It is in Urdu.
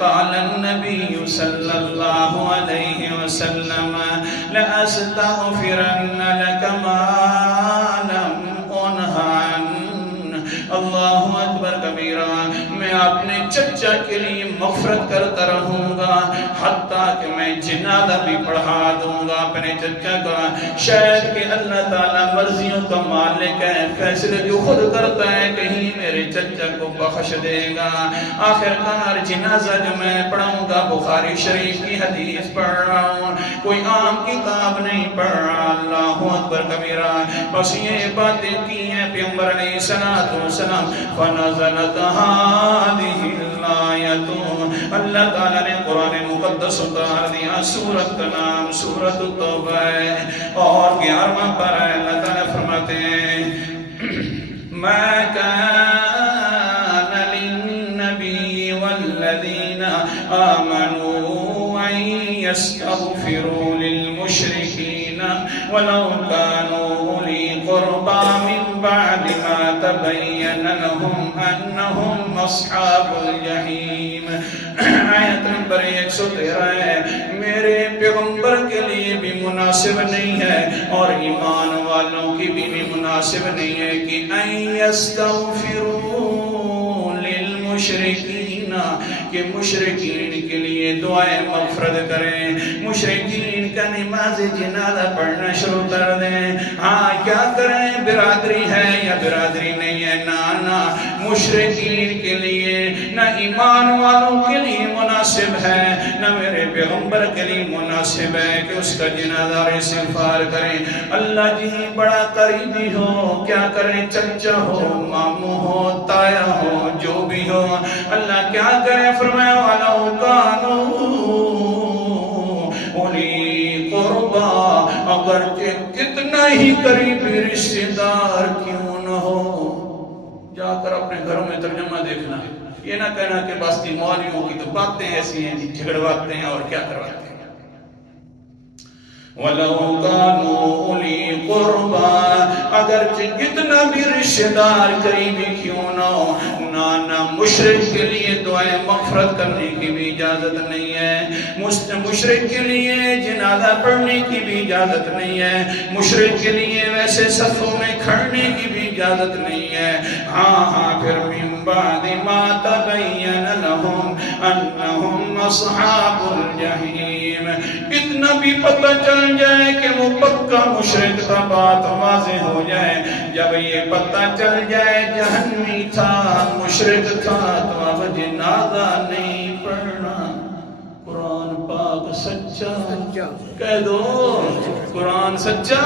قال النبي صلى الله عليه وسلم لأستغفرن لك ما لم أنه عنه اللہ اکبر کبیرہ میں اپنے چچا کے لیے مغفرت کرتا رہوں گا حتیٰ کہ میں جنازہ بھی پڑھا دوں گا اپنے چچا کا شاید کہ اللہ تعالیٰ مرضیوں کا مالک ہے فیصلے جو خود کرتا ہے کہیں میرے چچا کو بخش دے گا آخرکار جنازہ جو میں پڑھوں گا بخاری شریف کی حدیث پڑھ رہا ہوں کوئی عام کتاب نہیں پڑھ رہا اللہ اکبر کبیرہ بس یہ باتیں کی ہیں پیغمبر علیہ السلام فنزلت هذه الآیت اللہ تعالیٰ نے قرآن مقدس اتار دیا سورت کا نام سورت التوبہ ہے اور 11واں پارہ اللہ تعالیٰ فرماتے ہیں ما كان للنبي والذين آمنوا أن يستغفروا للمشركين ولو كانوا أولي قربى من بعد ما تبين لهم أنهم أصحاب الجحيم آیت نمبر 113 ہے میرے پیغمبر کے لیے بھی مناسب نہیں ہے اور ایمان والوں کی بھی مناسب نہیں ہے کہ ان یستغفروا للمشرکین کہ مشرکین کے لیے دعائیں مغفرت کریں مشرکین کا نماز جنازہ پڑھنا شروع کر دیں ہاں کیا کریں برادری ہے یا برادری نہیں ہے نہ مشرکین کے لیے نہ ایمان والوں کے لیے مناسب ہے نہ میرے پیغمبر کے لیے مناسب ہے کہ اس کا جنازہ استغفار کریں اللہ جی بڑا قریبی ہو کیا کریں چچا ہو ماموں ہو تایا ہو جو بھی ہو اللہ کیا کریں فرمایا وَلَوْ كَانُوا أُولِي قُرْبَىٰ اگرچہ کتنا ہی قریبی رشتہ دار کیوں نہ ہو جا کر اپنے گھروں میں ترجمہ دیکھنا یہ نہ کہنا کہ بس مولیوں کی تو باتیں ایسی ہیں جھگڑواتے ہیں اور کیا کرواتے ہیں وَلَوْ كَانُوا أُولِي قُرْبَىٰ اگرچہ کتنا بھی رشتہ دار قریبی کیوں نہ ہو نہ مشرک کے لیے دعائیں مغفرت کرنے کی بھی اجازت نہیں ہے مشرک کے لیے جنازہ پڑھنے کی بھی اجازت نہیں ہے مشرک کے لیے ویسے صفوں میں کھڑنے کی بھی اجازت نہیں ہے ہاں پھر من بعد ما تبین لهم انہم اصحاب الجحیم اتنا بھی پتہ چل جائے کہ وہ پکا مشرک تھا بات واضح ہو جائے جب یہ پتہ چل جائے جہنمی تھا مشرک تھا تو اب جنازہ نہیں پڑھنا قرآن پاک سچا کہہ دو قرآن سچا